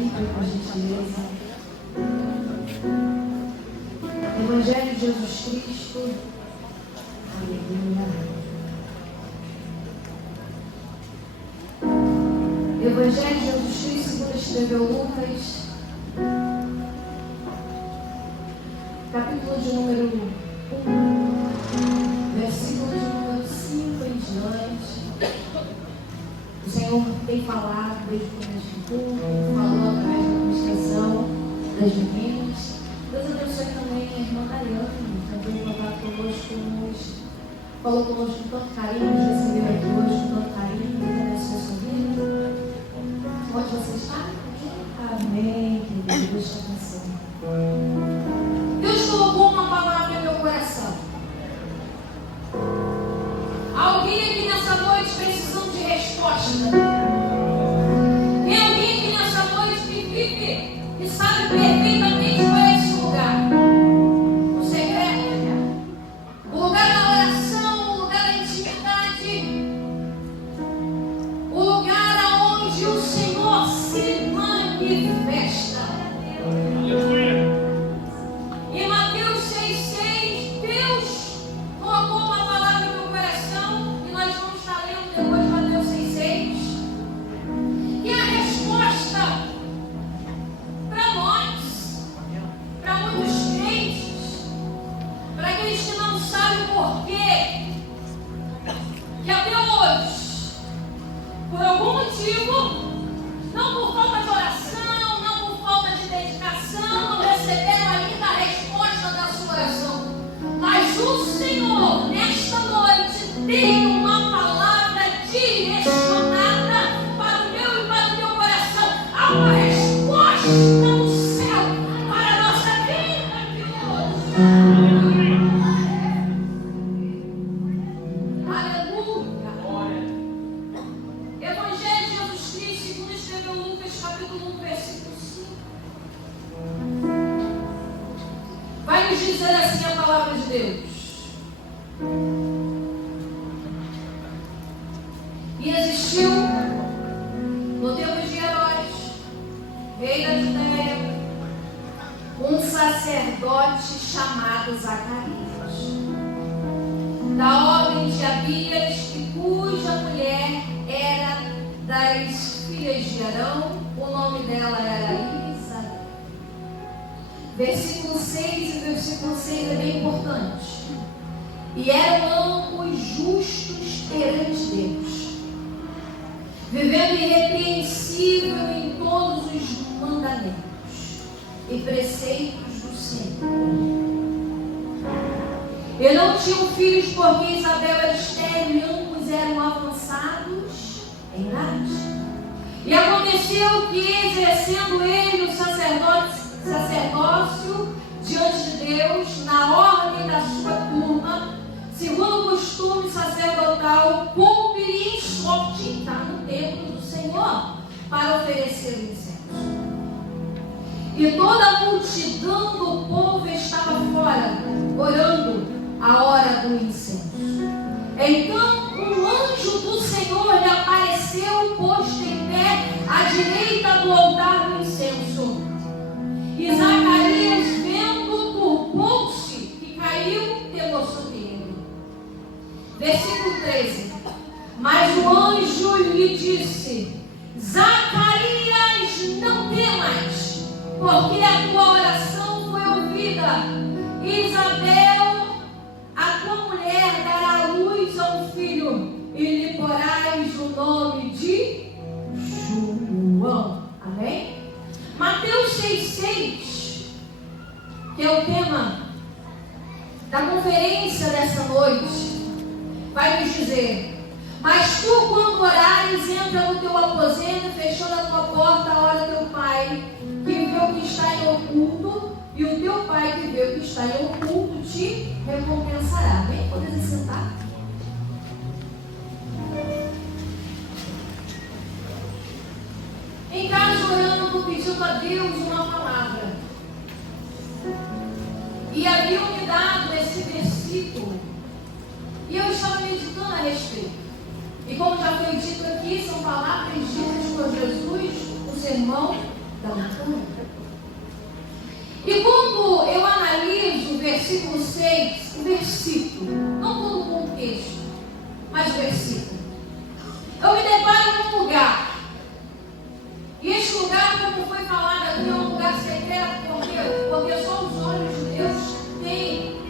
Bíblia, por gentileza. Evangelho de Jesus Cristo. Aleluia. Evangelho de Jesus Cristo, segundo escreveu Lucas, capítulo de número 1, versículo de número 5 em diante. O Senhor tem falado desde o começo do culto, falou através da ministração das meninas. Deus abençoe também a irmã Daiane, também falar conosco hoje. Falou conosco com tanto carinho, nos recebeu aqui hoje com tanto carinho. Deus abençoe a sua vida. Onde você está? Amém, querido. Deus te abençoe. Deus colocou uma palavra no meu coração. Alguém aqui nessa noite precisando de resposta. Tem alguém aqui nessa noite que vive, que sabe perfeitamente qual é esse lugar. O secreto, o lugar da oração, o lugar da intimidade, o lugar onde o Senhor se manifesta. Em Mateus 6,6, Deus colocou uma palavra no meu coração e nós vamos estar lendo depois Mateus 6,6, que é a resposta para nós, para muitos crentes, para aqueles que não sabem o porquê, que até hoje, por algum motivo, não por falta de oração, não por falta de dedicação, não receberam ainda a resposta da sua oração. Mas o Senhor, nesta noite, tem uma palavra direcionada para o meu e para o teu coração. Há uma resposta do céu para a nossa vida de hoje. Aleluia. Evangelho de Jesus Cristo, segundo escreveu Lucas, capítulo 1, versículo 5. Vai nos dizer assim a palavra de Deus. E existiu, no tempo de Herodes, rei da Judéia, um sacerdote chamado Zacarias, da ordem de Abias, e cuja mulher era das filhas de Arão, o nome dela era Isabel. Versículo 6 e versículo 6 é bem importante. E eram ambos justos perante Deus, vivendo irrepreensível em todos os mandamentos e preceitos do Senhor. E não tinham filhos, porque Isabel era estéril e ambos eram avançados em idade. E aconteceu que, exercendo ele o sacerdócio diante de Deus, na ordem da sua turma, segundo o costume sacerdotal, cumpre em sorte estar no templo do Senhor para oferecer o incenso. E toda a multidão do povo estava fora, orando a hora do incenso. Então um anjo do Senhor lhe apareceu, posto em pé à direita do altar do incenso. E Zacarias, vendo, turbou-se e caiu temor sobre ele. Versículo 13. Mas o anjo lhe disse: Zacarias, não temas, porque a tua oração foi ouvida. Isabel, a tua mulher, dará à luz a um filho, e lhe porás o nome de João. Amém? Mateus 6,6, que é o tema da conferência dessa noite, vai nos dizer: mas tu, quando orares, entra no teu aposento, fechando a tua porta, ora teu pai, que vê o que está em oculto, e o teu pai, que vê o que está em oculto, te recompensará. Vem, poder se sentar. Em casa, orando, pedindo a Deus uma palavra. E havia me dado esse versículo, e eu estava meditando a respeito. E como já foi dito aqui, são palavras ditas por Jesus, o sermão da montanha. E quando eu analiso o versículo 6, o versículo, não todo o contexto, mas o versículo, eu me deparo num lugar. E este lugar, como foi falado aqui, é um lugar secreto. Por quê? Porque só os olhos de Deus têm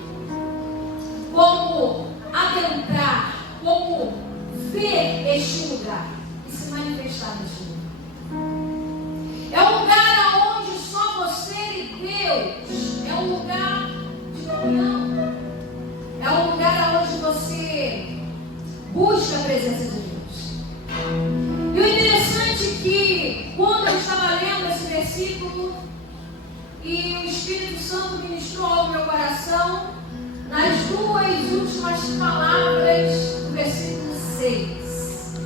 como adentrar, como ver este lugar e se manifestar neste lugar. É um lugar onde só você e Deus. É um lugar de comunhão. É um lugar onde você busca a presença de Deus. E o interessante é que, quando eu estava lendo esse versículo, e o Espírito Santo ministrou ao meu coração, nas duas últimas palavras do versículo 6,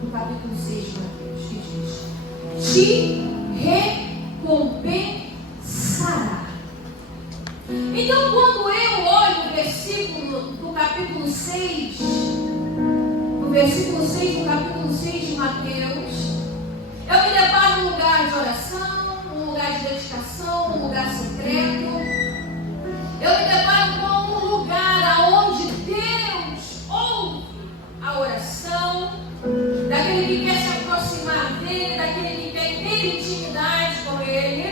do capítulo 6 de Mateus, que diz: te recompensará. Então, quando eu olho o versículo do capítulo 6, do versículo 6 do capítulo 6 de Mateus, eu me deparo num lugar de oração, um lugar de dedicação, um lugar secreto. Eu me deparo com um lugar onde Deus ouve a oração daquele que quer se aproximar dele, daquele que quer ter intimidade com ele.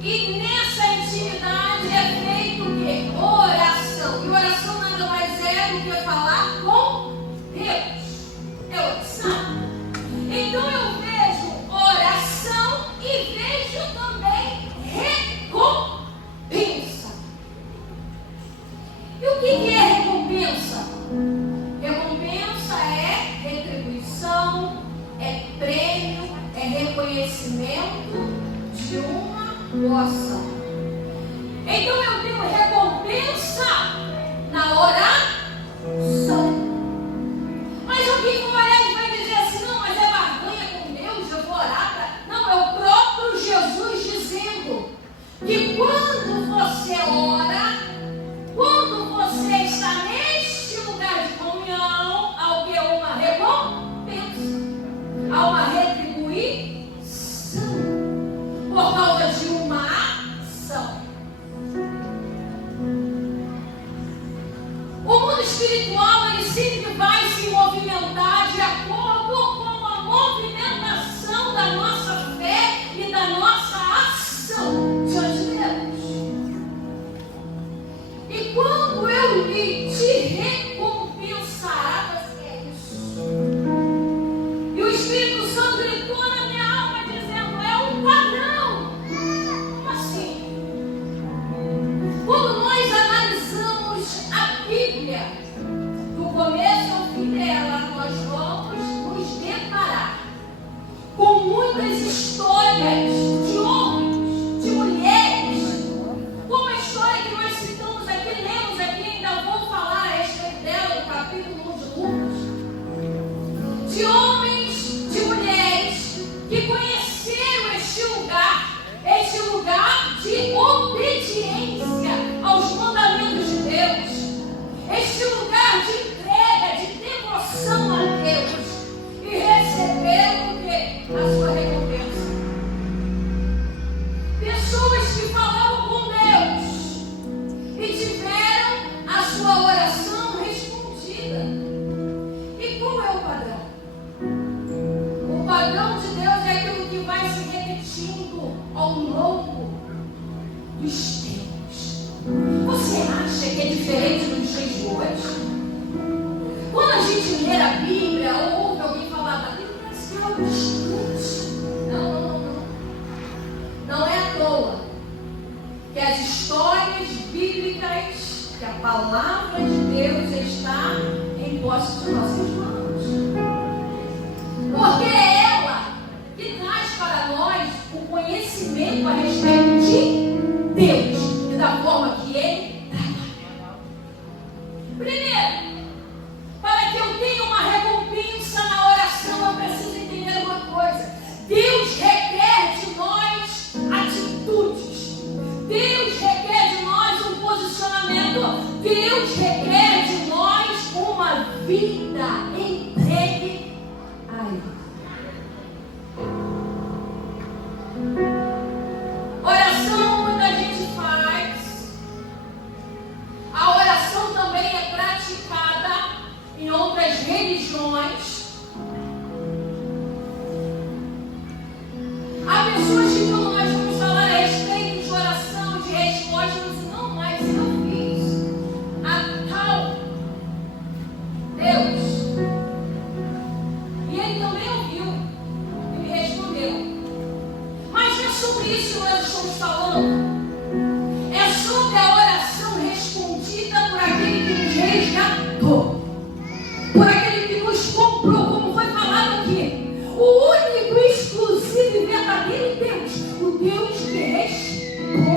E nessa intimidade é feito o quê? Oração. E oração nada mais é do que falar com Deus. É oração. Então eu vejo oração e vejo também recompensa. E o que é recompensa? Recompensa é retribuição, é prêmio, é reconhecimento de uma boa ação. Então eu tenho recompensa na oração. Mas alguém vai olhar e vai dizer assim: não, mas é barganha com Deus, eu vou orar pra... Não, é o próprio Jesus dizendo que quando você ora, quando você está neste lugar de comunhão, há o que? Uma recompensa, há uma retribuição por causa de uma ação. O mundo espiritual, ele sempre vai se movimentar de acordo com a movimentação da nossa fé e da nossa ação diante de Deus. E quando eu li te recompensará, é isso. E o Espírito Santo gritou na minha alma dizendo: é um padrão. Como assim? Quando nós analisamos a Bíblia, do começo ao fim dela, nós vamos nos deparar com muitas histórias de homens, de mulheres, como a história que nós citamos aqui, lemos aqui, ainda vou falar a respeito dela no capítulo 1 de Lucas, de homens, de mulheres que conheceram este lugar de obediência aos mandamentos de Deus, este lugar de entrega, de devoção a Deus, e receberam o quê? A sua recompensa. Pessoas que falavam com Deus e tiveram a sua oração respondida. E qual é o padrão? O padrão de Deus é aquilo que vai se repetindo ao longo dos tempos. Você acha que é diferente dos dias de hoje? Quando a gente lê a Bíblia ou ouve alguém falar da Bíblia, parece que é algo distante. Não é à toa que as histórias bíblicas, que a palavra de Deus está em posse de nossas mãos. Porque é ela que traz para nós o conhecimento a respeito de Deus e da forma que Ele trabalha. Primeiro, para que eu tenha uma recompensa na oração, eu preciso entender uma coisa: Deus requer de nós atitudes, Deus requer de nós um posicionamento, Deus requer de nós uma vida entregue a Ele. outras religiões. Há pessoas que quando nós vamos falar a respeito de oração, de resposta, dizem, não, mas eu fiz a tal Deus. E ele também ouviu e me respondeu. Mas é sobre isso que nós estamos falando. É sobre a oração respondida por aquele que nos resgatou, por aquele que nos comprou, como foi falado aqui. O único, exclusivo e verdadeiro Deus, o Deus que responde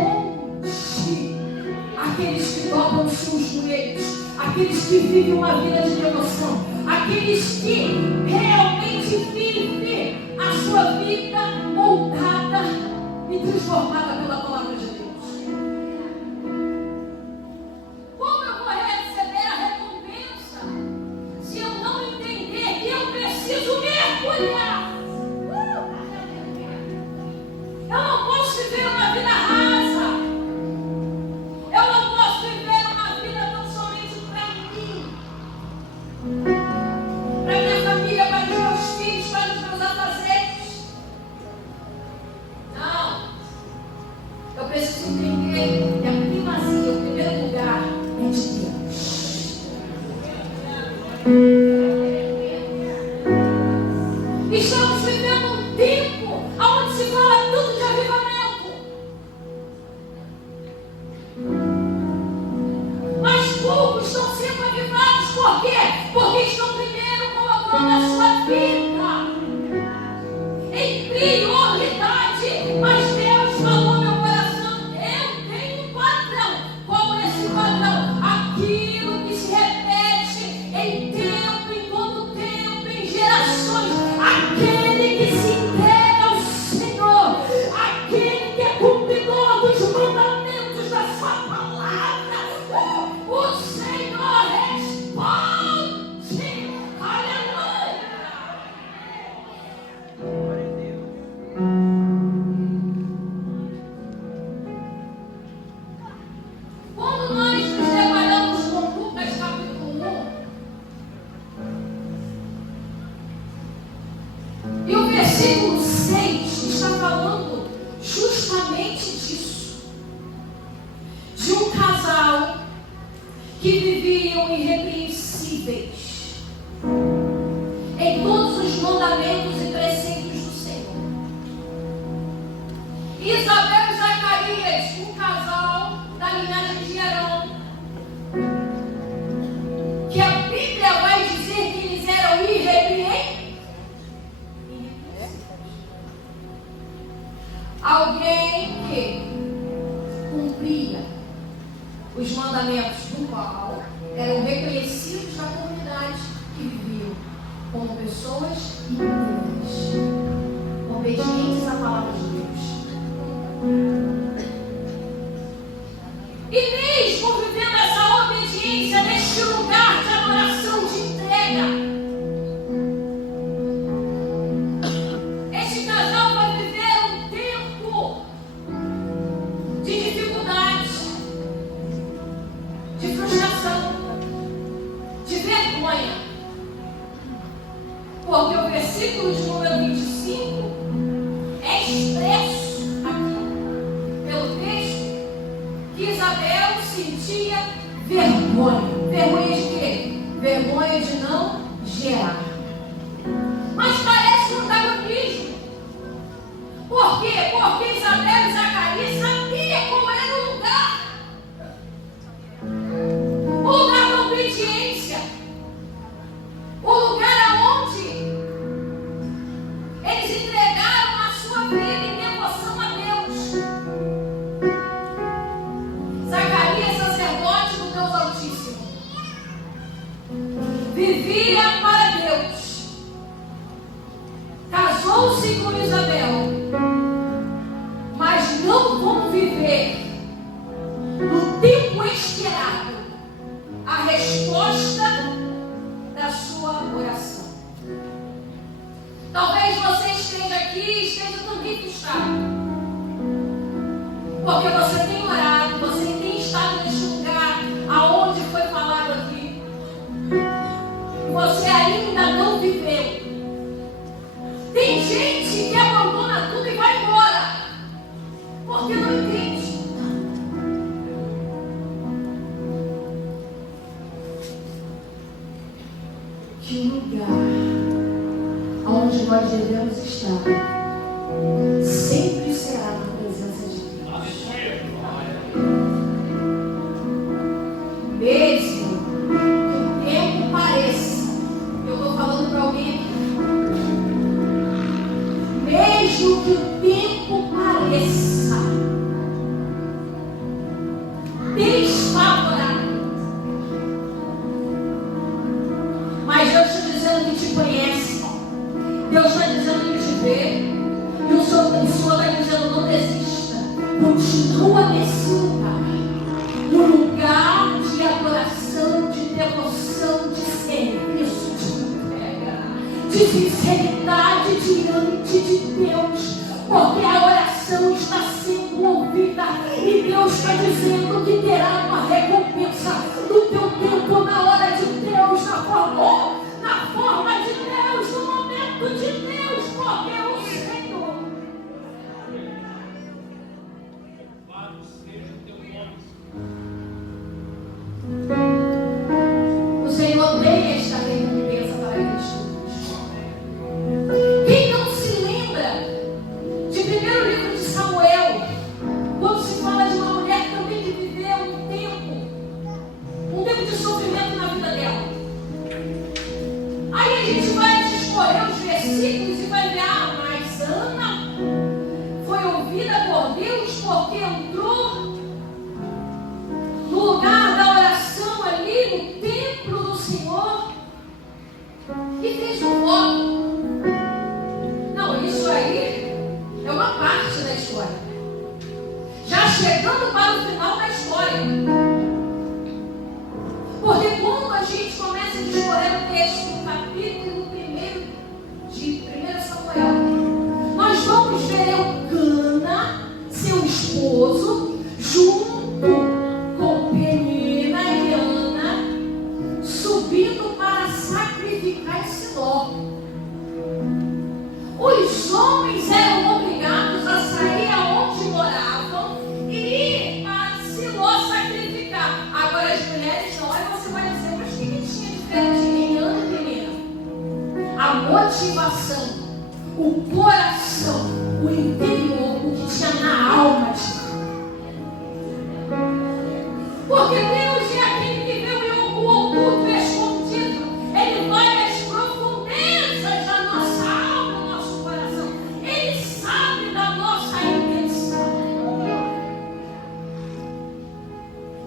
aqueles que dobram os seus joelhos, aqueles que vivem uma vida de devoção, aqueles que realmente vivem a sua vida moldada e transformada pela palavra de Deus. Como eu vou receber a recompensa se eu não entender que eu preciso mergulhar? Eu não posso viver uma vida rasa. Eu não posso viver uma vida tão somente para mim, para minha família, para os meus filhos, para os meus afazeres. Não. Eu preciso entender que a primazia, o primeiro lugar, é de Deus. Estamos vivendo um tempo onde se fala tanto de avivamento, mas poucos estão sendo avivados. Por quê? Porque estão primeiro colocando a sua vida em prioridade. Mas Deus falou no meu coração, eu tenho um padrão. Qual é esse padrão? Aquilo que se repete em tempo, em todo tempo, em gerações. Aquele que se entrega ao Senhor, aquele que é cumpridor dos mandamentos da sua palavra, o Senhor responde. Aleluia! Quando nós nos deparamos com Lucas capítulo 1, e o versículo 6 está falando justamente disso, de um casal que viviam irrepreensíveis em todos os mandamentos e preceitos do Senhor. Isabel e Zacarias, um casal da linhagem de Arão, que a Bíblia vai dizer que eles eram irrepreensíveis. Alguém que cumpria os mandamentos do qual eram reconhecidos na comunidade que viviam como pessoas íntegras, obedientes à palavra de Deus. E mesmo vivendo essa obediência neste lugar de adoração, de entrega, este casal vai viver um tempo de dificuldade, de frustração, de vergonha. Porque o versículo de número 25 é expresso aqui pelo texto que Isabel sentia vergonha. Vergonha de quê? Vergonha de não gerar. Mas parece um antagonismo. Por quê? Porque Isabel e Zacarias sabiam qual era o lugar. O lugar da obediência. O lugar aonde eles entregaram a sua vida em devoção a Deus. Zacarias, sacerdote do Deus Altíssimo, vivia para Deus. Casou-se com Isabel, mas não vão viver no tempo esperado a resposta da sua oração. Talvez você esteja aqui e esteja também frustrado, porque você tem orado, você tem estado neste lugar aonde foi falado aqui, você que o lugar onde nós devemos estar sempre será na presença de Deus. Mesmo que o tempo pareça, eu estou falando para alguém aqui, mesmo que o tempo pareça desfavorável, mas Deus está dizendo que te conhece, Deus está dizendo que te vê, e o Senhor está dizendo: não desista, continua nesse lugar, no lugar de adoração, de devoção, de serviço, de entrega, de sinceridade diante de Deus, porque a oração está sendo ouvida e Deus está dizendo que terá uma recompensa no teu tempo, na hora de Deus, na forma de Deus, no momento de Deus, porque o Senhor. O Senhor tem esta recompensa para aqueles filhos. Quem não se lembra de primeiro livro de Samuel, quando se fala de uma mulher também que viveu um tempo de sofrimento na vida dela? Aí a gente vai escolher os versículos e vai ver: mas Ana foi ouvida por Deus porque entrou no lugar da oração ali no templo do Senhor e fez um voto. Não, isso aí é uma parte da história, já chegando para o final da história. Porque quando a gente começa a escolher o texto do capítulo 1 de 1 Samuel, nós vamos ver Eucana, seu esposo, junto com Penina e Ana, subindo para sacrificar em Siló. Os homens eram obrigados a sair aonde moravam e ir para Siló sacrificar. Agora as mulheres não, aí você vai dizer: mas o que tinha diferente em Ana e Penina? A motivação, o coração, o interior, o que tinha na alma de Deus. Porque Deus é aquele que vê o oculto escondido. Ele vai às profundezas da nossa alma, do nosso coração. Ele sabe da nossa intenção.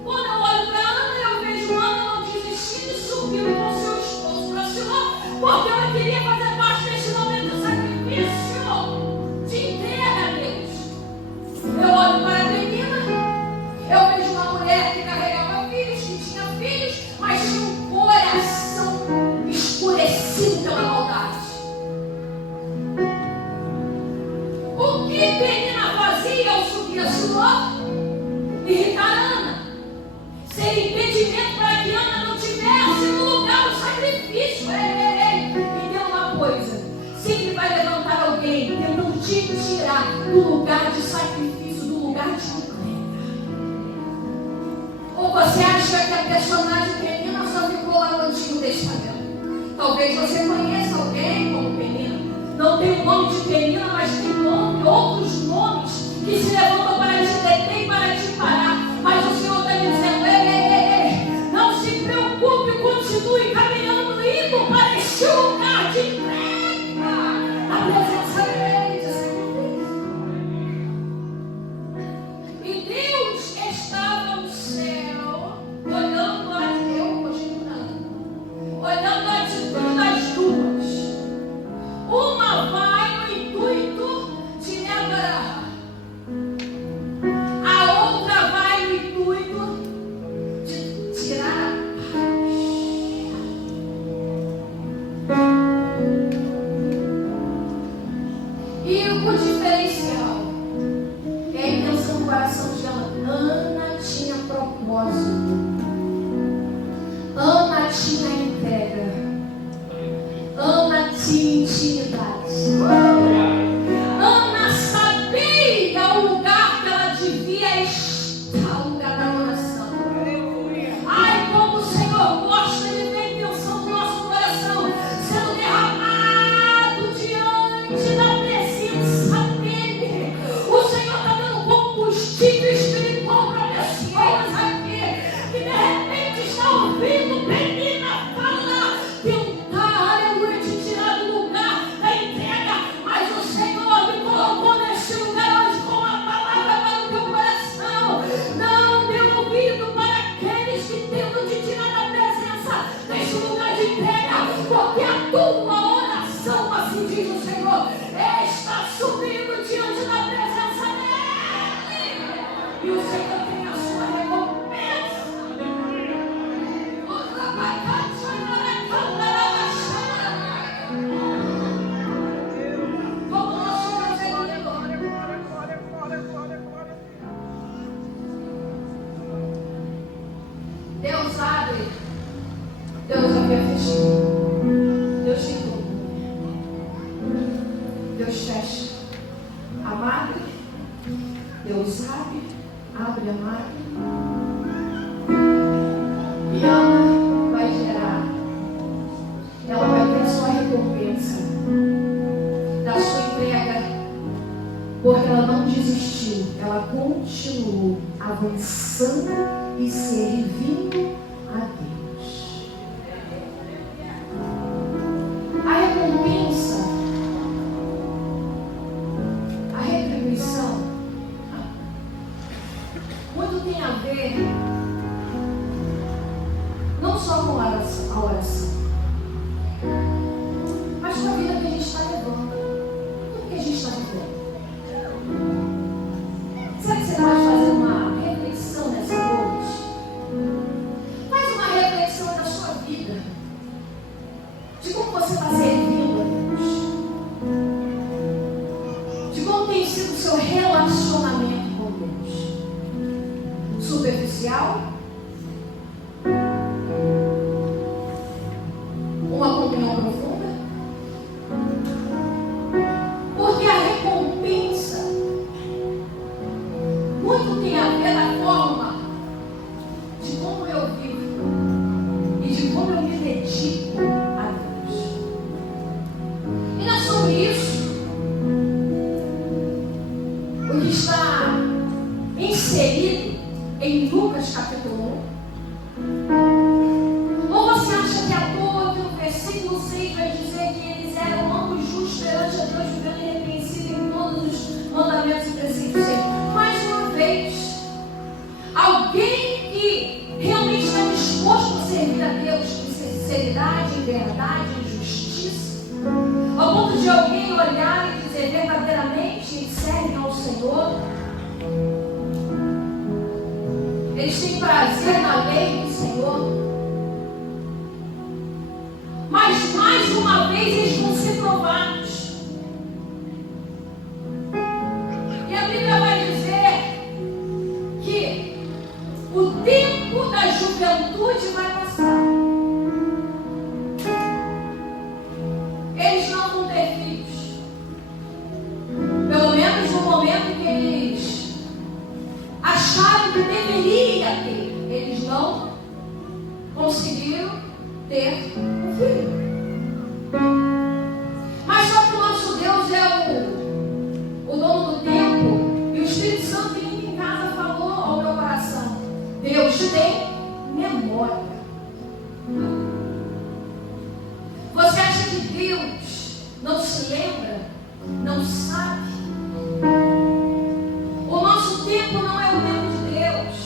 Quando eu olho para Ana, eu vejo Ana não desistindo e subindo com seu esposo para Siló, porque ela queria fazer parte desse momento do sacrifício de entrega a Deus. Eu olho para a Penina, eu vejo uma mulher que carregava filhos, que tinha filhos, mas tinha um coração escurecido pela maldade. O que Penina fazia ao subir a Siló? Irritar Ana, ser impedimento para que Ana não tivesse no lugar do sacrifício. Entenda uma coisa: sempre vai levantar alguém tentando te tirar do lugar de sacrifício, do lugar de entrega. Ou você acha que a personagem Penina só ficou lá no Antigo Testamento? Talvez você conheça alguém como Penina. Não tem o nome de Penina, mas tem outros nomes que se levantam para te deter e para te parar. Mas o Senhor está dizendo: não se preocupe, continue caminhando, indo para este lugar de entrega, a presença dele, de sacrifício. E Deus estava no céu, olhando a olhando a atitude das duas. Uma vai no intuito de me adorar, a outra Deus abre, Deus havia fechado. Deus ficou. Deus fecha. A madre, Deus abre a madre. E Ana vai gerar. Ela vai ter a sua recompensa da sua entrega, porque ela não desistiu, ela continuou avançando e servindo a Deus. A recompensa, a retribuição, muito tem a ver não só com a oração, mas com a vida que a gente está levando. Tudo que a gente está vivendo. Será que você pode fazer uma reflexão nessa noite? Faz uma reflexão da sua vida, de como você está servindo a Deus, de como tem sido o seu relacionamento com Deus. Superficial? Uma comunhão profunda? Porque a recompensa muito tem a ver na forma de como eu vivo e de como eu me dedico a Deus. E não é sobre isso o que está inserido em Lucas capítulo 1. Ou você acha que à toa que no versículo 6 vai dizer que eles eram ambos justos perante a Deus, vivendo irrepreensível em todos os mandamentos e preceitos? Mais uma vez, alguém que realmente está disposto a servir a Deus com sinceridade, verdade e justiça, ao ponto de alguém olhar e dizer verdadeiramente eles servem ao Senhor, eles têm prazer na lei do Senhor. Mas mais uma vez eles vão ser provados. E a Bíblia vai dizer que o tempo da juventude vai passar. Eles não vão ter filhos. Pelo menos no momento que eles acharam que deveria ter. Eles não conseguiram ter um filho. Mas só que o nosso Deus é o dono do tempo. E o Espírito Santo vindo em casa falou ao meu coração: Deus tem memória. Você acha que Deus não se lembra? Não sabe? O nosso tempo não é o tempo de Deus.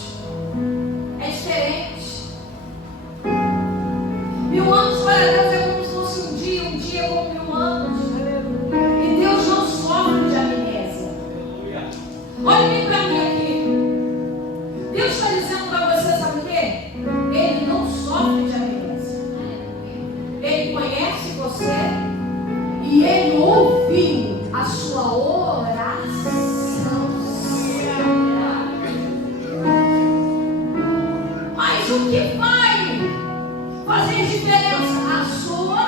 É diferente. 1000 anos para Deus é como se fosse um dia como 1000 anos. E Deus não sofre de amnésia. Olhe bem para mim aqui. Deus está dizendo para você, sabe o quê? Ele não sofre de amnésia. Ele conhece você e Ele ouviu a sua oração. Mas o que vai fazer diferença? A sua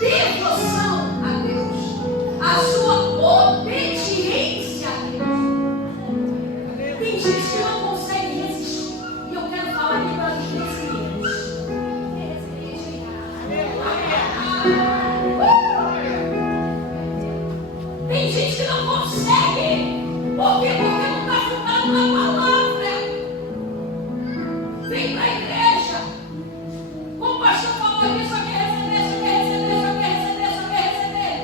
devoção a Deus, a sua obediência a Deus. Tem gente que não consegue resistir, e eu quero falar aqui para os resilientes. Tem gente que não consegue, porque não está fundado na palavra. Vem para a igreja. Como o pastor falou aqui, só quer receber, só quer receber, só quer receber, só quer receber.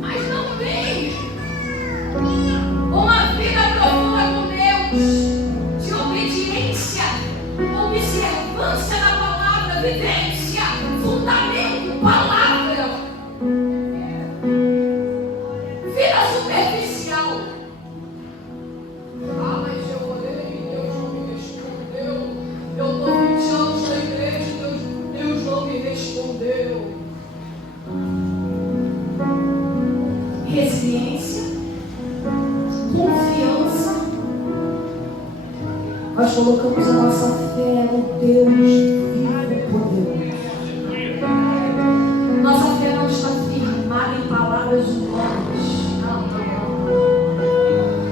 Mas não vem uma vida profunda com Deus, de obediência, observância da palavra, vivência, fundamento, palavra. Vida superficial. Ah, mas eu orei, Deus não me respondeu. Eu estou 20 anos na igreja, Deus. colocamos a nossa fé no Deus vivo e poderoso. Nossa fé não está firmada em palavras humanas. Não.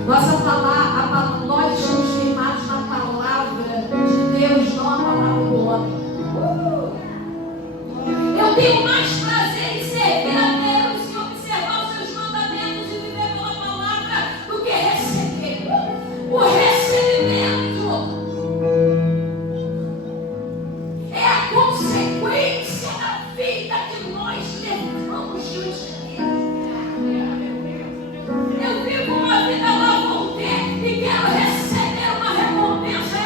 Nós estamos firmados na palavra de Deus, não a palavra do homem. Eu tenho mais prazer em servir a Deus e observar os seus mandamentos e viver pela palavra do que receber. O recebimento é a consequência da vida que nós levamos diante de Deus. Eu vivo uma vida lá vou ter e quero receber uma recompensa.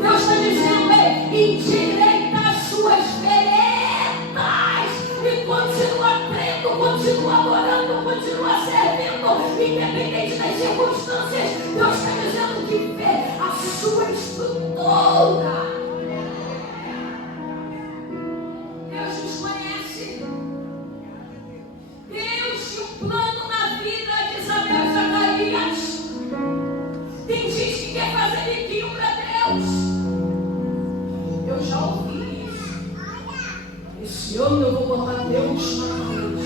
Deus está dizendo, endireita as suas veredas e continua crendo, continua adorando, continua servindo, independente das circunstâncias. Deus está dizendo que vê a sua estrutura. Deus nos conhece. Deus tinha um plano na vida de Isabel e Zacarias. Tem gente que quer fazer biquinho para Deus. Eu já ouvi isso. Esse ano eu vou botar Deus na parede.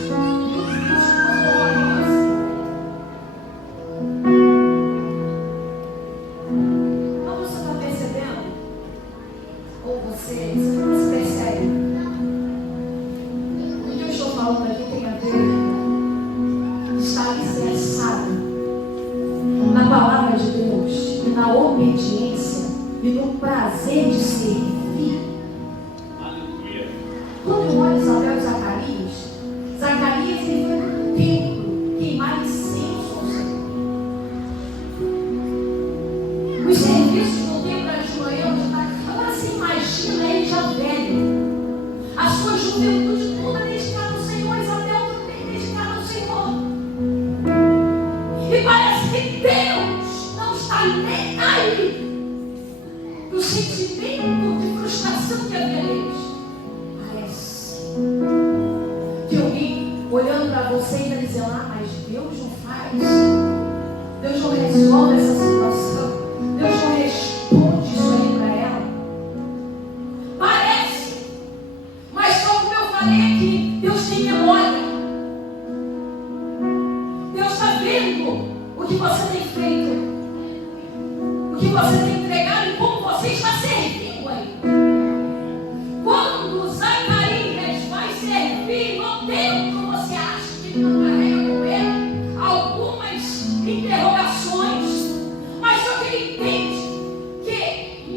Mas você está percebendo? Ou você percebe? O que eu estou falando aqui tem a ver, está alicerçado na palavra de Deus e na obediência e no prazer de servir. Quando eu olho Isabel e Zacarias ele foi no templo queimar incenso ao Senhor. Os serviços no templo era de manhã, agora você imagina ele já velho, a sua juventude toda dedicada ao Senhor, Isabel também dedicada ao Senhor. E parece que Deus não está nem aí do sentimento de frustração que havia neles. Parece que alguém olhando para você e ainda dizendo, mas Deus não faz, Deus não resolve essa situação, Deus não responde isso aí para ela. Parece, mas como eu falei aqui, Deus tem memória. Deus está vendo o que você tem feito, o que você tem entregado e como você está servindo aí. Quando Zacarias vai servir no templo, você acha que não carrega com ele algumas interrogações, mas só que ele entende que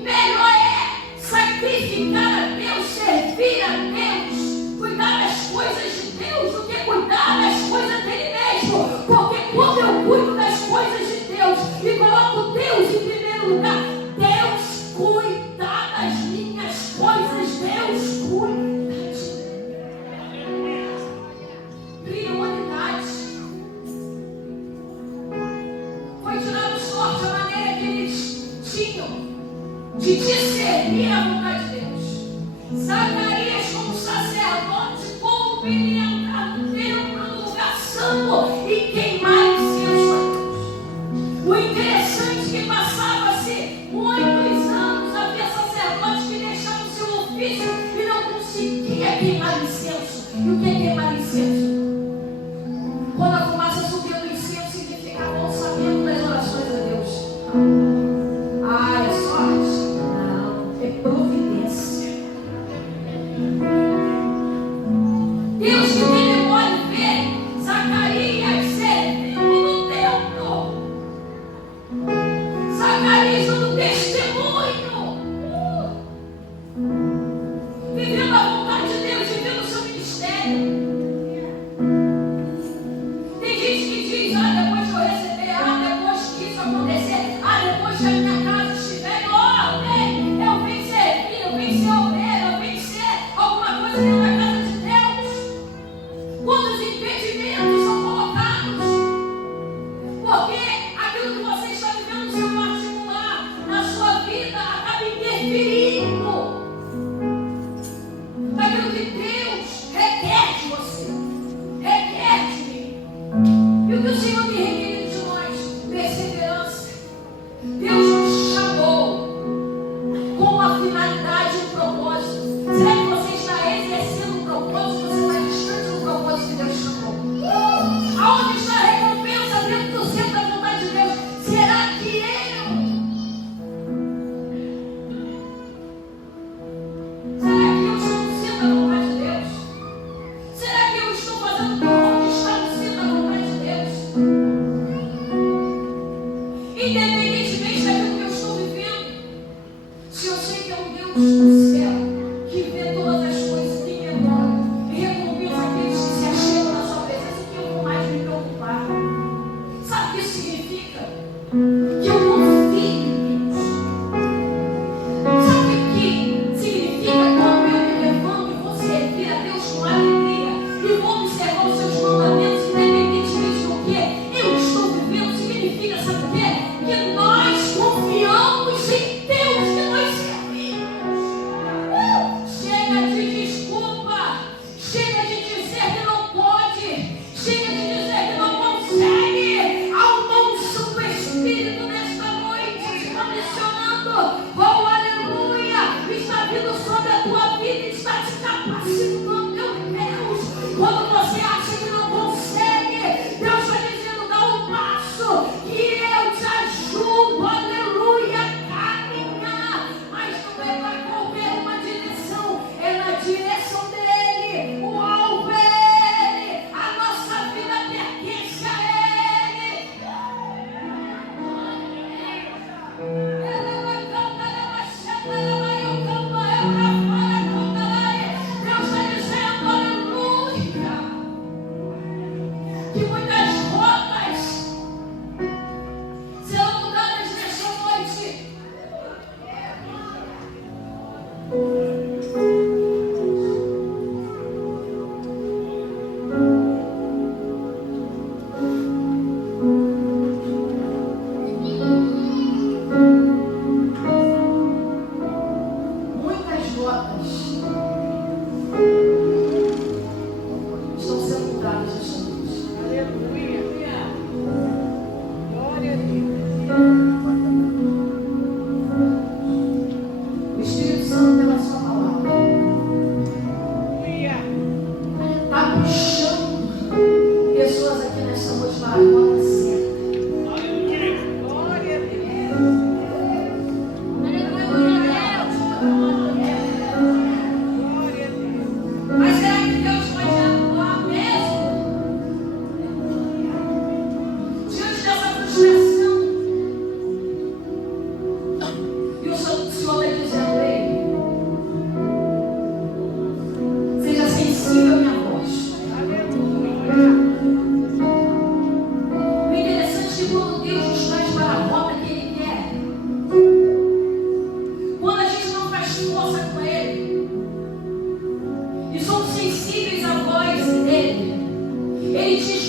melhor é sacrificar a Deus, servir a Deus, cuidar das coisas de Deus do que cuidar das coisas dele mesmo. Porque quando eu cuido das coisas de Deus e coloco Deus em primeiro lugar, Deus cuida das minhas coisas, Deus cuida de prioridades. Foi tirado o sorte a maneira que eles tinham de discernir a vontade de Deus. Zacarias, como sacerdote, como ele ia entrar no templo, no lugar santo e queimar incenso a Deus. O interessante é que passava-se muitos anos, havia sacerdotes que deixavam o seu ofício e não conseguia queimar incenso. E o que é queimar incenso? Quando a fumaça subia do incenso, significava não sabendo das orações a Deus. É sorte? Não, é providência. Deus que tem memória vê Zacarias servindo no templo, Zacarias dando testemunho, vivendo a vontade de Deus, vivendo o seu ministério.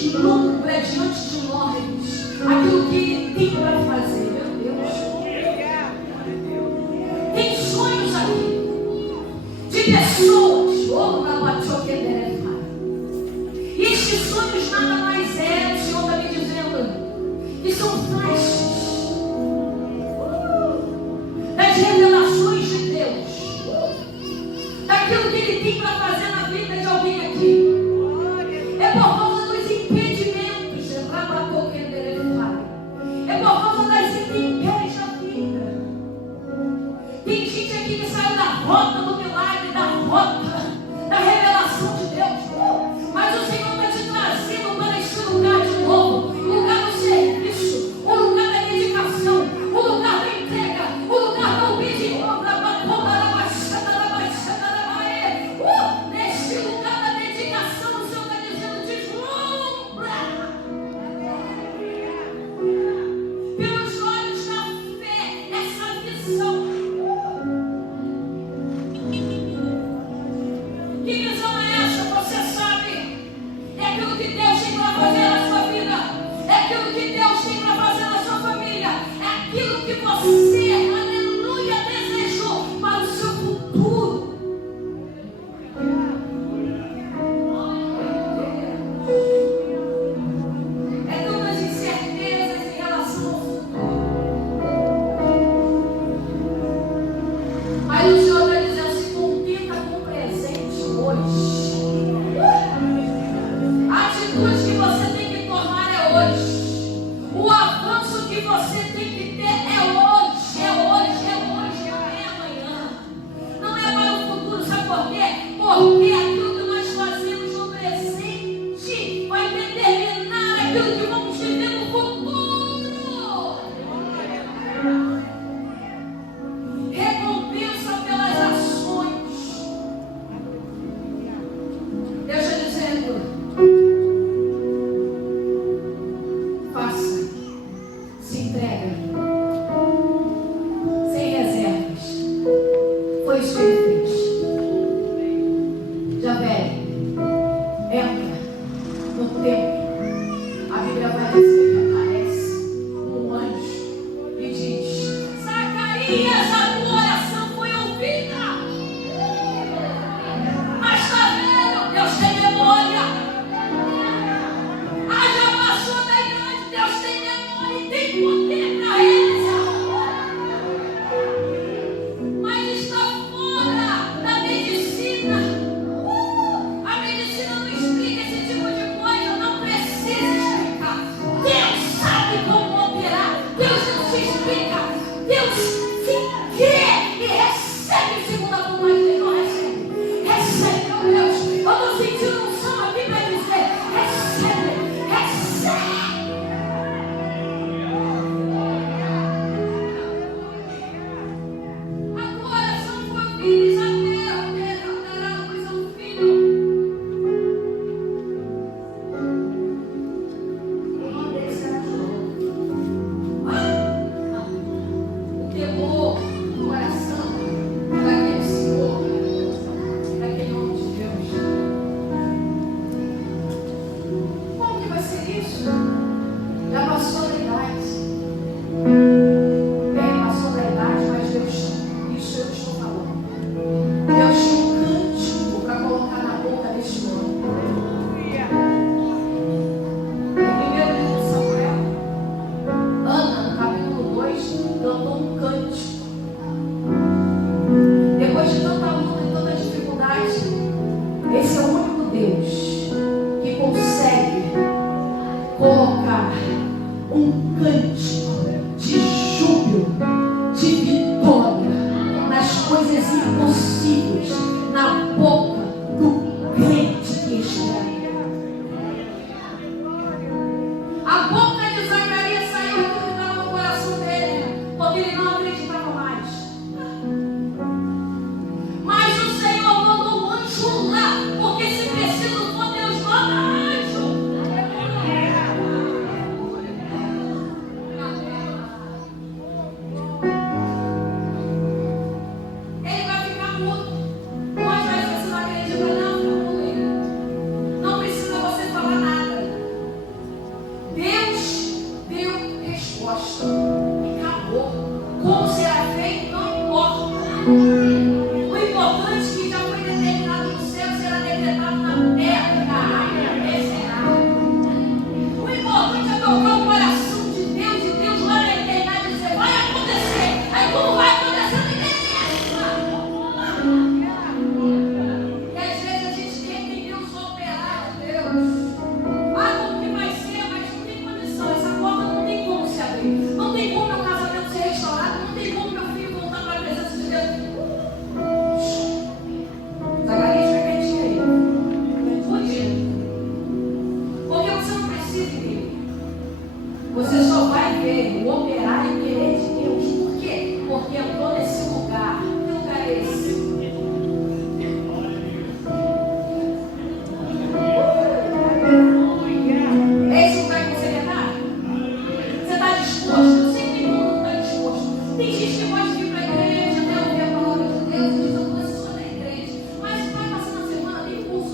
vislumbra diante de nós aquilo que Ele tem para fazer. Meu Deus. Tem sonhos aqui de pessoas. E estes sonhos nada mais é, o Senhor está me dizendo, que são flashes das revelações de Deus, daquilo que Ele tem para fazer na vida de alguém aqui. É por causa dos impedimentos, é por causa das intempéries da vida. Tem gente aqui que saiu da rota do milagre, da rota da revelação de Deus, mas o Senhor está te trazendo para este lugar de novo, o lugar do serviço, o lugar da dedicação, o lugar da entrega, o lugar da obediência. Neste lugar da dedicação, o Senhor está dizendo: deslumbra pelos olhos da fé essa visão. Que visão é essa? Você sabe? É aquilo que Deus tem para fazer na sua vida. É aquilo que Deus tem para fazer na sua família. É aquilo que você, aleluia, desejou para o seu futuro. É tantas incertezas em relação ao futuro. Mas o Senhor está dizendo: se contenta com o presente hoje. A atitude que você tem que tomar é hoje. O avanço que você tem que ter é hoje, é hoje, é hoje, não é amanhã. Não é para o futuro, sabe por quê? Porque aquilo que nós fazemos no presente vai determinar aquilo que vamos viver no futuro. Recompensa pelas ações. Deus está dizendo: faça, se entrega, sem reservas. Foi isso que Ele fez. Javé, entra no templo. A Bíblia vai dizer que aparece um anjo e diz: Zacarias, a tua oração foi ouvida. Mas está vendo? Deus tem memória. Já passou da idade, Deus tem memória e tem poder para realizar. Mas está fora da medicina. A medicina não explica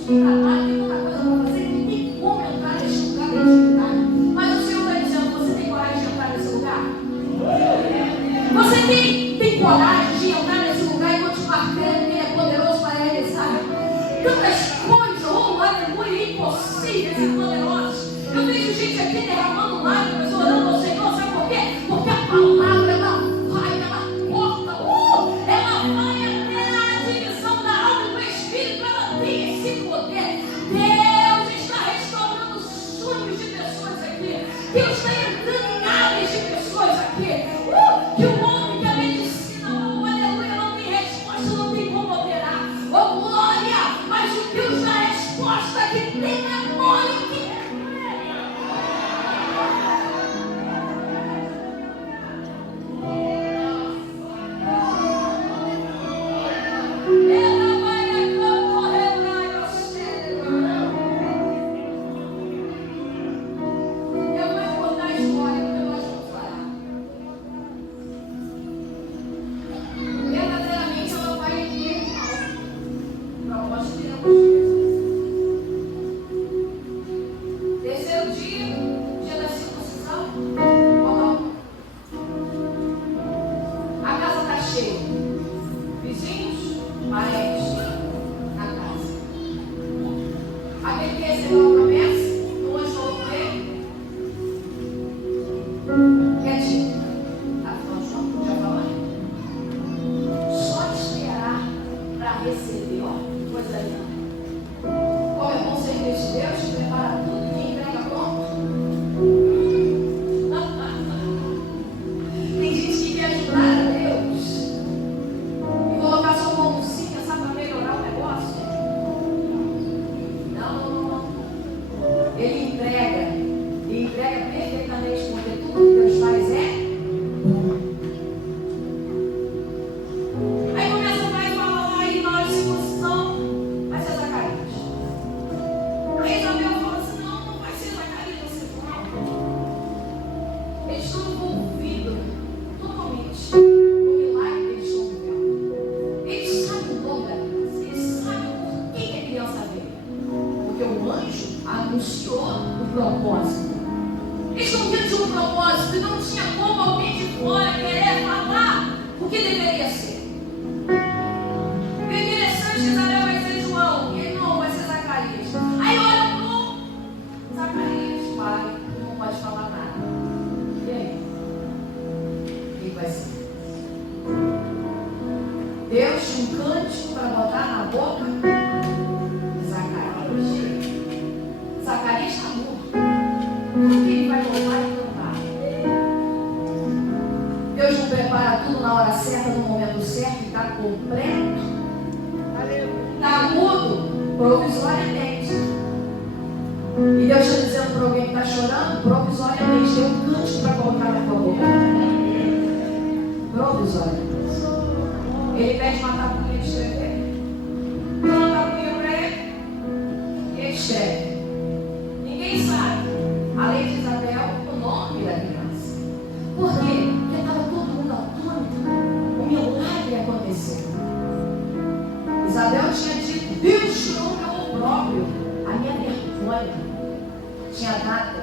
de trabalho, tem tanta coisa para fazer, que tem como entrar nesse lugar de intimidade. Mas o Senhor está dizendo, você tem coragem de entrar nesse lugar? Você tem coragem de entrar nesse lugar e continuar crendo que Ele é poderoso para realizar tantas coisas, oh aleluia, impossíveis e poderosas. Eu vejo gente aqui derramando lágrimas, orando ao Senhor, sabe por quê? Porque a palavra, ela vai, ela corta, ela vai até a divisão da alma e do espírito, ela tem esse poder. Deus está restaurando sonhos de pessoas aqui. Deus está entrando em áreas de pessoas aqui. Que o homem que a medicina, aleluia, não tem resposta, não tem como operar. Oh glória, mas o Deus da resposta que tem memória que ele pede uma tabuinha de escrever. Uma tabuinha para ele e ele escreve. Ninguém sabe, além de Isabel, o nome da criança. Por quê? Porque estava todo mundo atônito. O milagre aconteceu. Isabel tinha dito: Deus tirou meu próprio, a minha vergonha. Tinha data,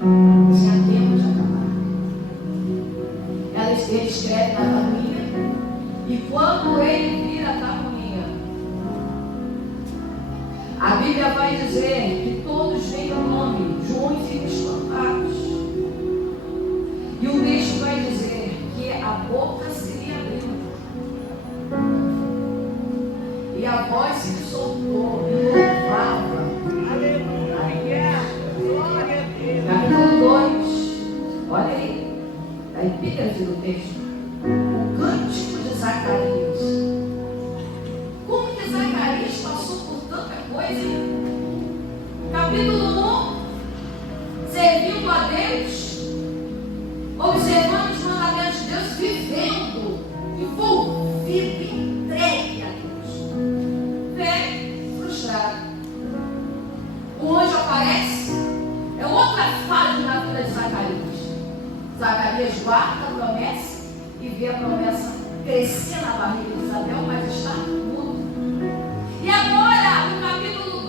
tinha tempo de acabar. Ele escreve na tabuinha. E quando ele vira a tabuinha, a Bíblia vai dizer que todos veem o nome, João e ficam espantados. E o texto vai dizer que a boca se lhe abriu. E a voz se lhe soltou e louvava. Aleluia! Capítulo 2. Olha aí. A epígrafe do texto. O cântico de Zacarias. Como que Zacarias passou por tanta coisa? Capítulo 1, servindo a Deus, observando os mandamentos de Deus, vivendo, envolvido, entregue a Deus. Fé frustrado. O anjo aparece, é outra fase na vida de Zacarias. Zacarias guarda a promessa e vê a promessa crescer na barriga de Isabel, mas está mudo. E agora, no capítulo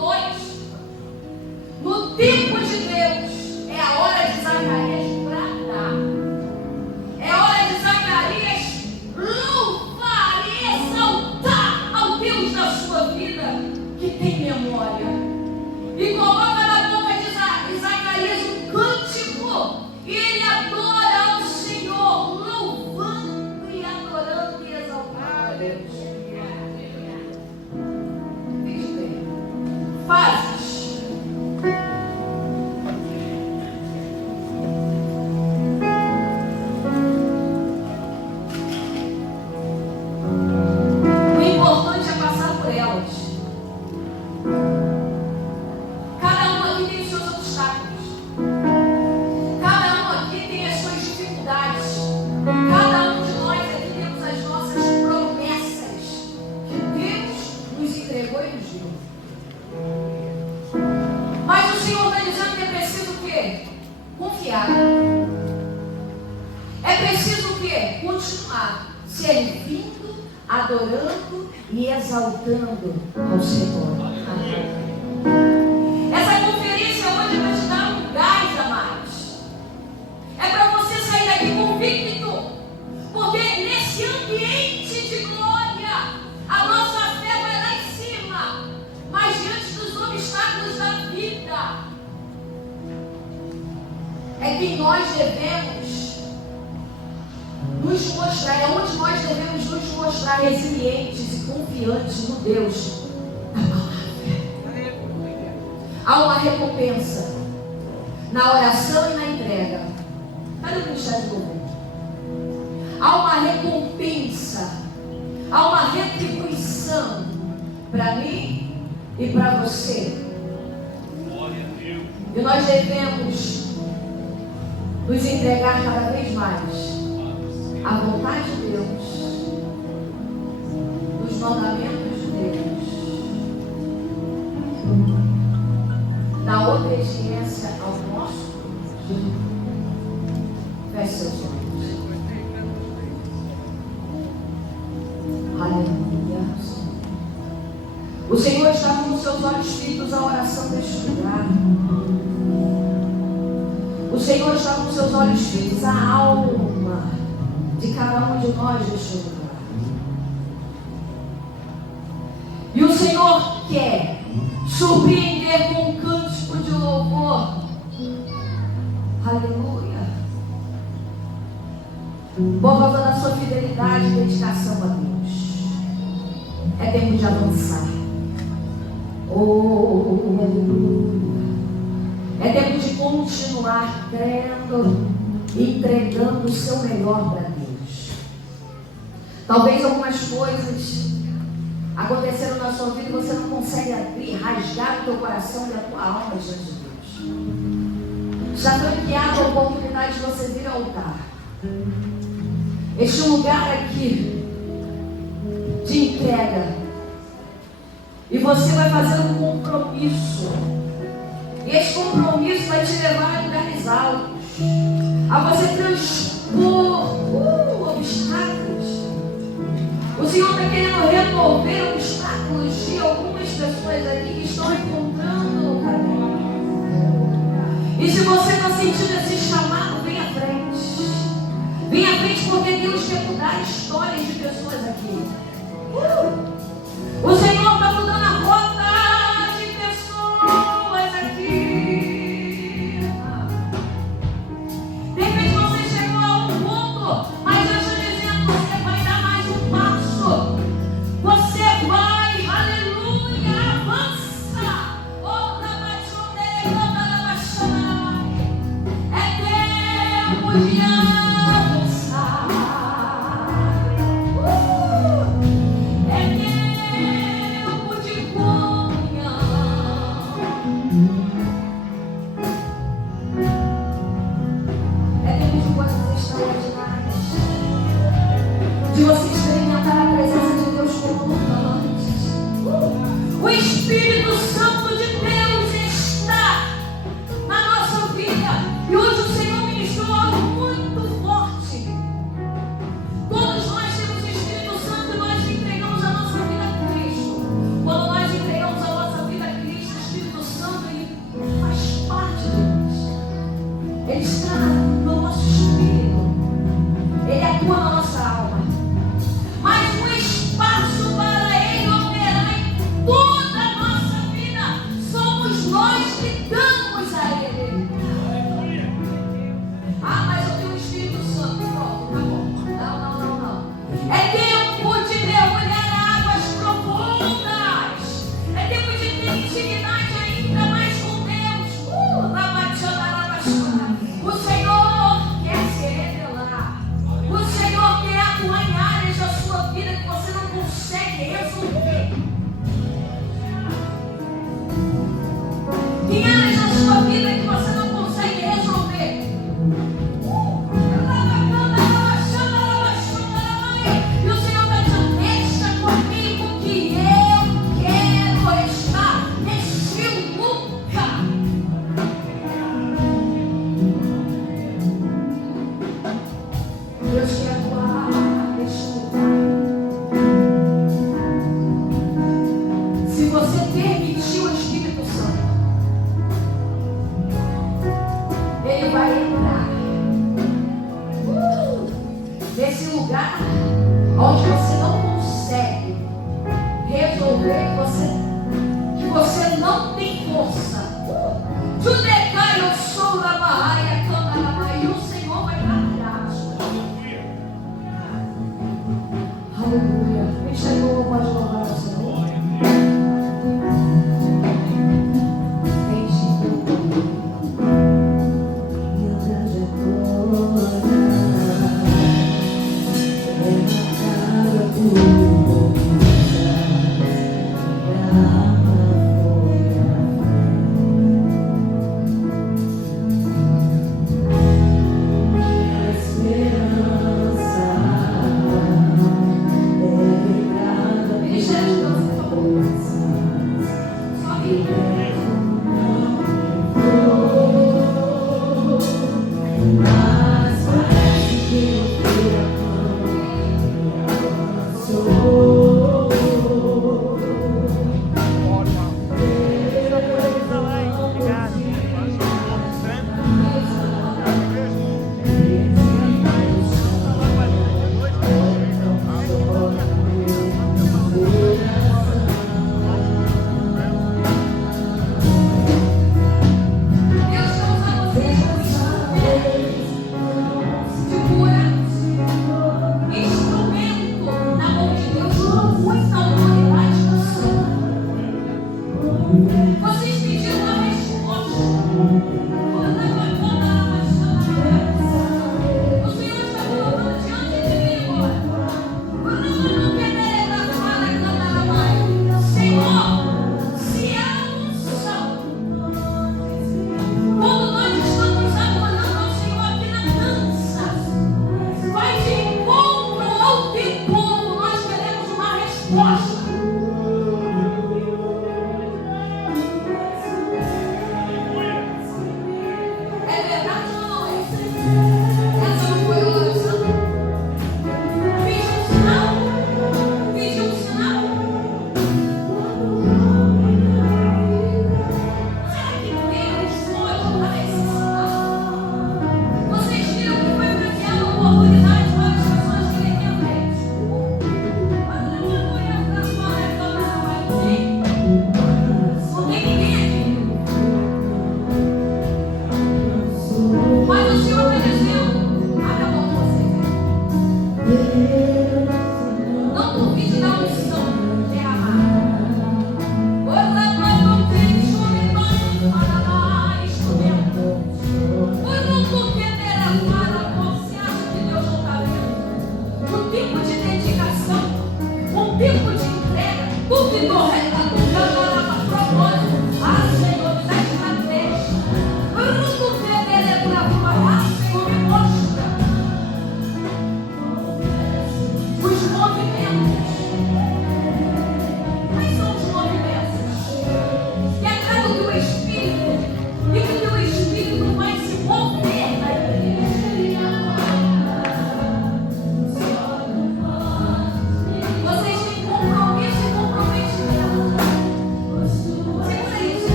tem memória. E coloca na boca de Zacarias um cântico. E ele adora ao Senhor, louvando e adorando e exaltando a Deus. Fique bem. Fases. Mas o Senhor está dizendo que é preciso o quê? Confiar. É preciso o quê? Continuar servindo, adorando e exaltando ao Senhor. Essa conferência hoje vai te dar um gás a mais. É para você sair daqui convicto. Porque nesse ambiente de glória, a nossa fé vai lá em cima. Mas diante dos obstáculos da vida, é que nós devemos nos mostrar, é onde nós devemos nos mostrar resilientes e confiantes no Deus da palavra. Há uma recompensa na oração e na entrega. Cadê o ministério do governo? Há uma recompensa, há uma retribuição para mim e para você. E nós devemos nos entregar cada vez mais à vontade de Deus, dos mandamentos de Deus, da obediência ao nosso Deus. Feche seus olhos. Aleluia. O Senhor está com os seus olhos fitos à oração deste lugar. O Senhor está com os seus olhos fitos à alma de cada um de nós deste lugar. E o Senhor quer surpreender com um cântico de louvor. Aleluia. Por causa da sua fidelidade e dedicação a Deus. É tempo de avançar. Oh, aleluia. É tempo de continuar crendo, entregando o seu melhor para Deus. Talvez algumas coisas aconteceram na sua vida e você não consegue abrir, rasgar o teu coração e a tua alma diante de Deus. Já franqueado a oportunidade de você vir ao altar. Este lugar aqui de entrega. E você vai fazer um compromisso. E esse compromisso vai te levar a lugares altos. A você transpor obstáculos. O Senhor está querendo remover obstáculos de algumas pessoas aqui que estão encontrando o caminho. E se você está sentindo esse chamado, vem à frente. Vem à frente porque Deus quer mudar histórias de pessoas aqui. O Senhor está mudando a rota de pessoas aqui. De repente você chegou a um ponto, mas eu estou dizendo, você vai dar mais um passo. Você vai, aleluia, avança. É tempo de avançar. É tempo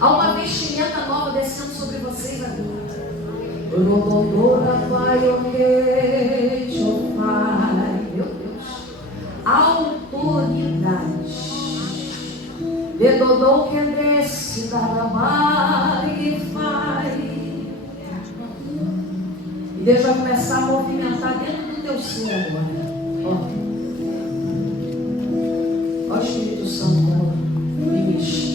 Há uma vestimenta nova descendo sobre vocês agora. Meu Deus. Autoridade. Dedodou que desce da e faz. E Deus vai começar a movimentar dentro do teu ser agora. Ó o Espírito Santo, ministra.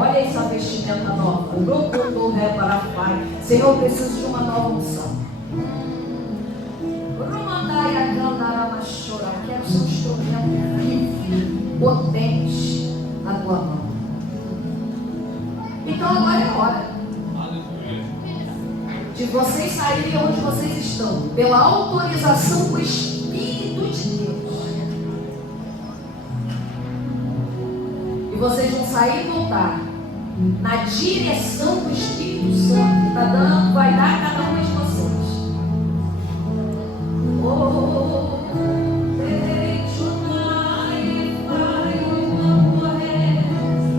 Olha essa vestimenta nova. O grupo do Reparafai. Senhor, eu preciso de uma nova unção. Quero ser um instrumento vivo, potente na tua mão. Então agora é hora de vocês saírem onde vocês estão, pela autorização do Espírito de Deus. E vocês vão sair e voltar na direção do Espírito Santo que vai dar a cada um de vocês.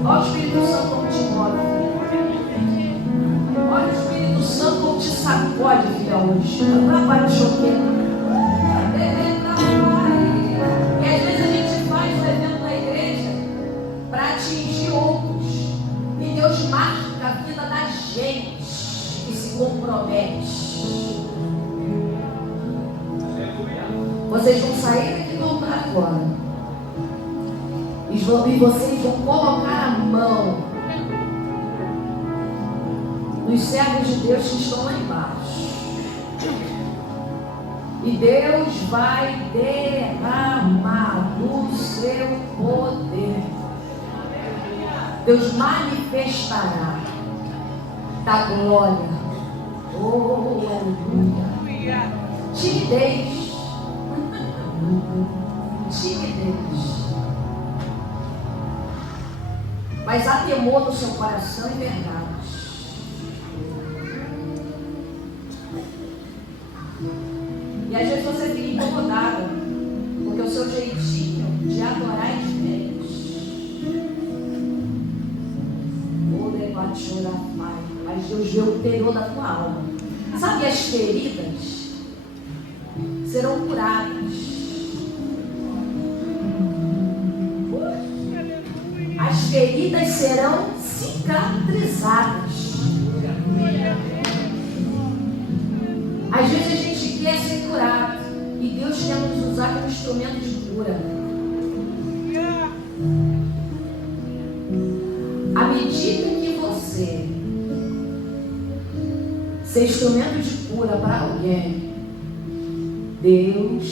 Olha o Espírito Santo como te move. Olha o Espírito Santo como te sacode, filha, hoje. Trabalho choqueiro. E às vezes a gente faz o evento na igreja para atingir outros. E Deus marca a vida da gente. E compromete. Vocês vão sair daqui do altar agora. E vocês vão colocar a mão nos servos de Deus que estão lá embaixo. E Deus vai derramar do seu poder. Deus manifestará da glória. Oh, aleluia. Timidez. Timidez. Mas há temor no seu coração e verdade. E às vezes você fica incomodada, porque o seu jeitinho de adorar é diferente. Mas Deus vê o interior da tua alma. Sabe, as feridas serão curadas. As feridas serão cicatrizadas. Às vezes a gente quer ser curado e Deus quer nos usar como instrumento de cura. À medida que você ser instrumento de cura para alguém, Deus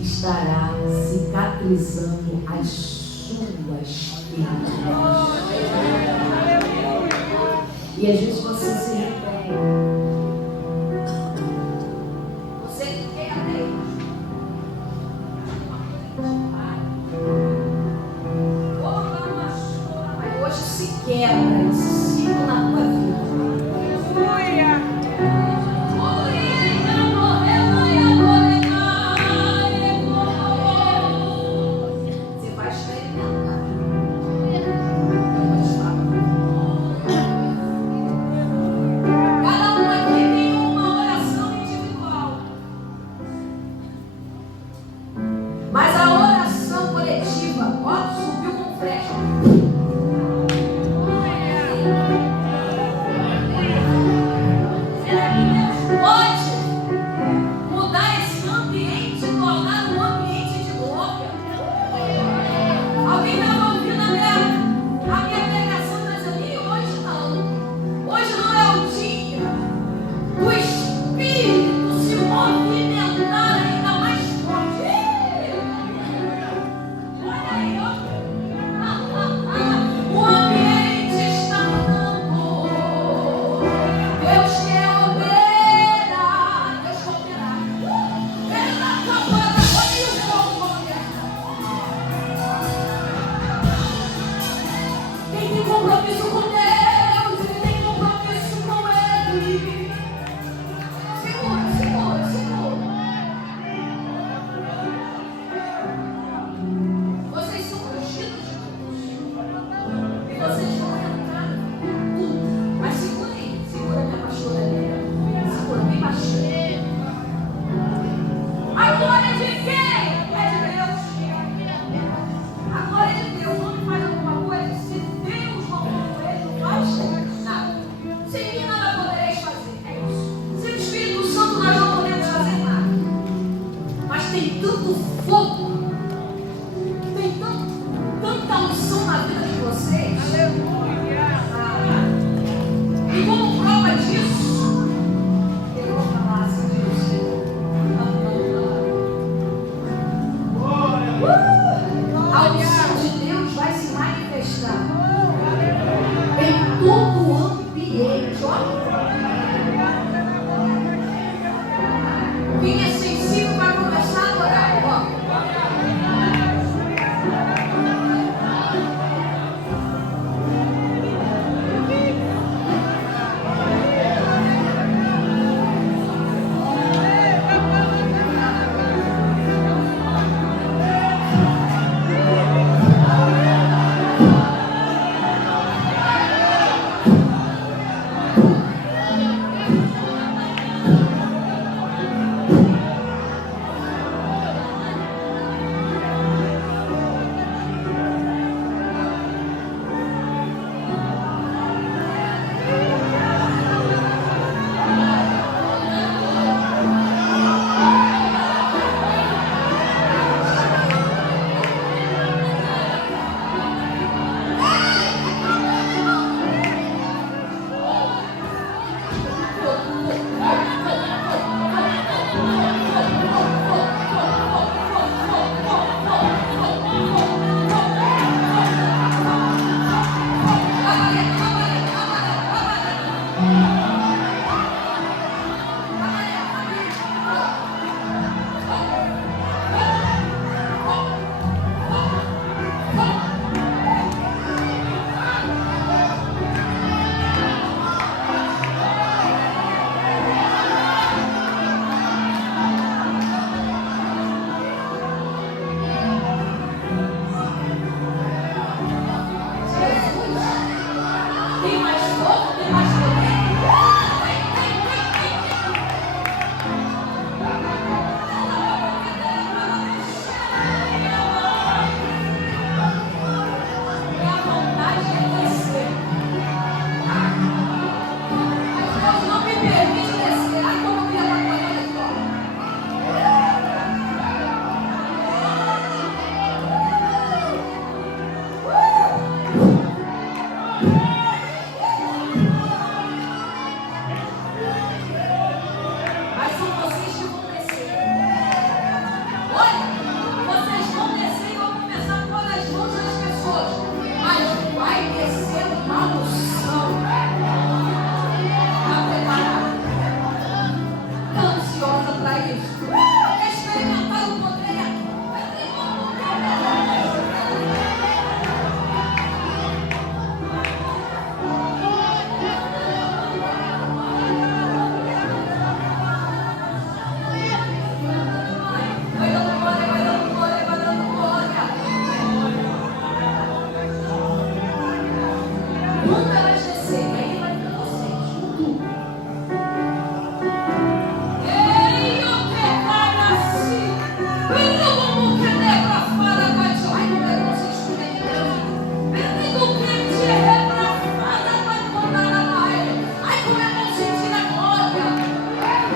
estará cicatrizando as suas feridas. E às vezes você se arrepende. Você quer Deus. Mas hoje se quebra esse ciclo na tua vida. Cada um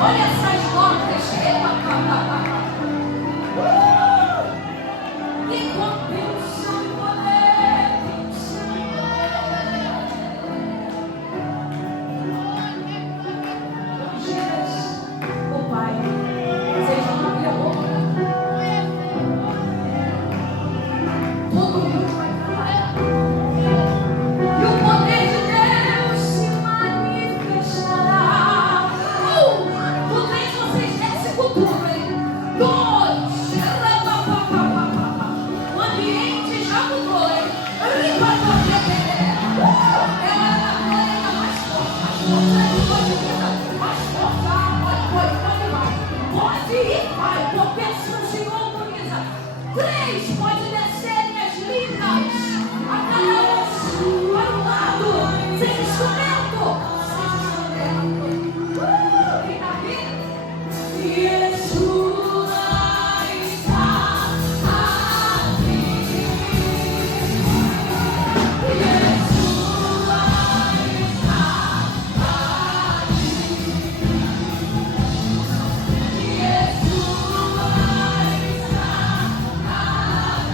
Olha essas notas. E com bênção e poder, Jesus, o Pai, seja uma minha boca. Todo mundo vai trabalhar. E o poder de Deus se manifestará. No 3 vocês descem com tudo, hein? 2. O ambiente já mudou, hein? Pode ir, Pai, porque se o Senhor autoriza. 3, pode descer minhas lindas. A cada para o lado, sem instrumento. Quem está aqui? Yeshua está aqui. Yeshua está aqui. Yeshua está aqui.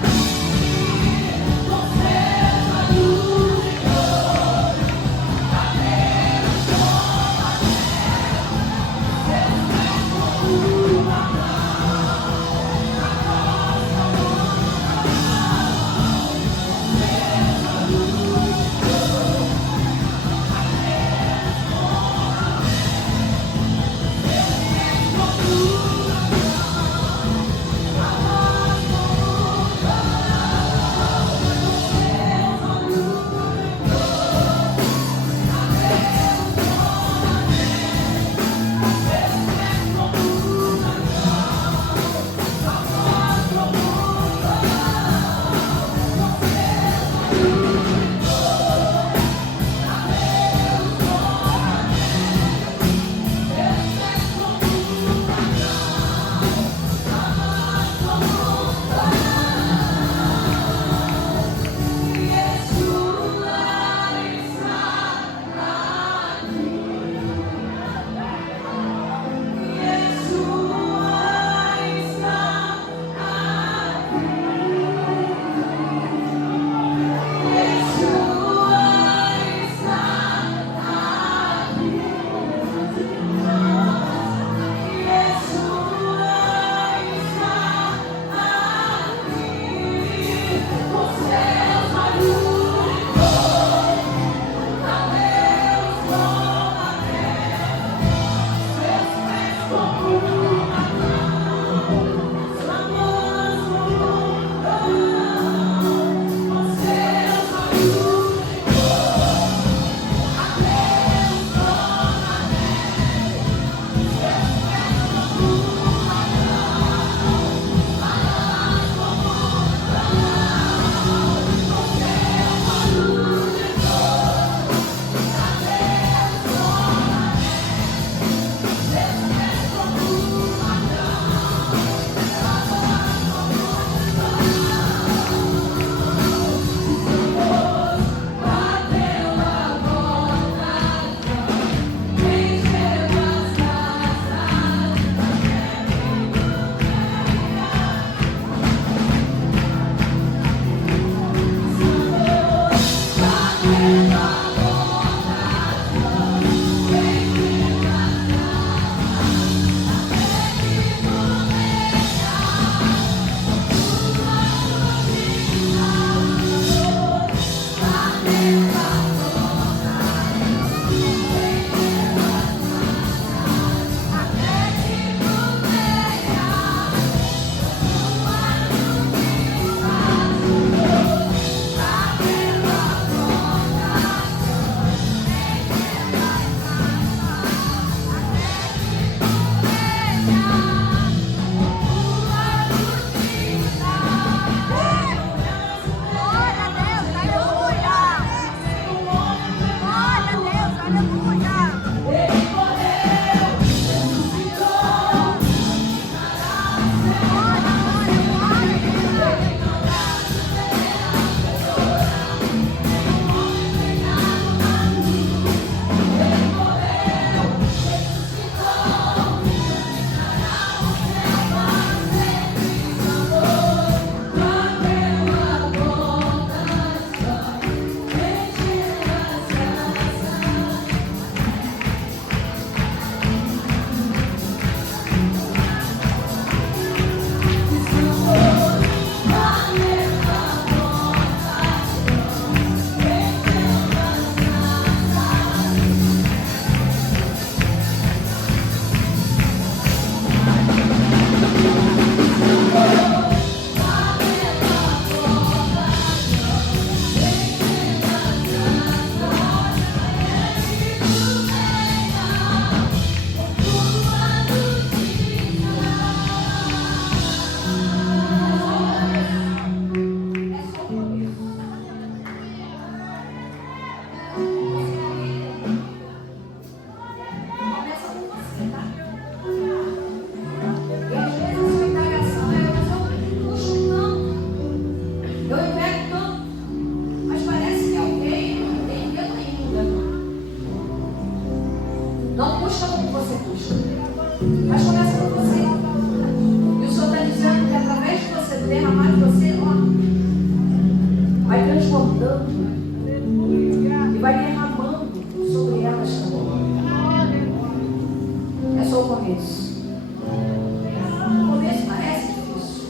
só o começo. O começo parece difícil.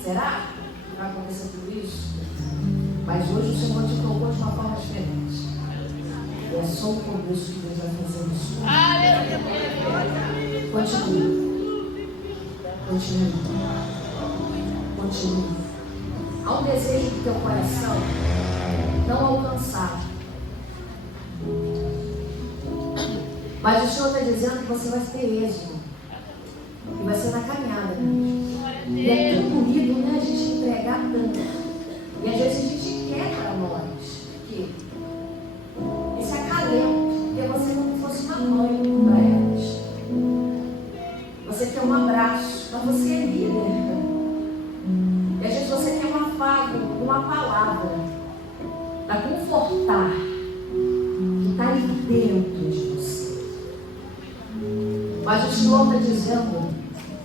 Será que vai acontecer tudo isso? Mas hoje o Senhor te colocou de uma forma diferente. É só o começo que Deus vai fazer isso. Continue. Continue. Continue. Há um desejo do teu coração não alcançado. Mas o Senhor está dizendo que você vai ter êxito. E vai ser na caminhada mesmo. E é tão bonito, né? A gente entregar tanto. E às vezes a gente quer para nós que esse acalento, porque você como se fosse uma mãe para elas. Você quer um abraço, mas você é líder. E às vezes você quer um afago, uma palavra para confortar que está ali dentro de você. Mas o Senhor está dizendo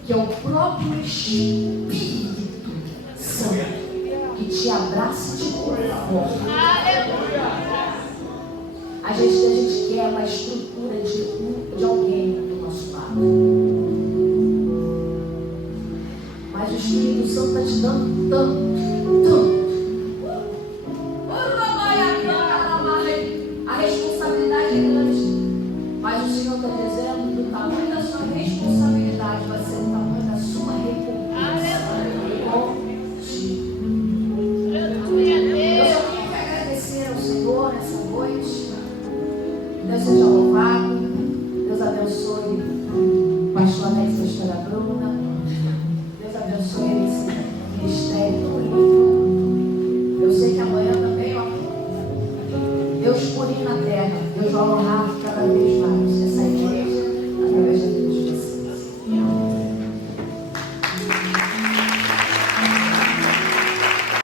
que é o próprio Espírito Santo que te abraça e te conforta. A gente quer uma estrutura de alguém do nosso lado. Mas o Espírito Santo está te dando tanto. A responsabilidade é grande. Mas o Senhor está dizendo que o tamanho da sua responsabilidade vai ser o tamanho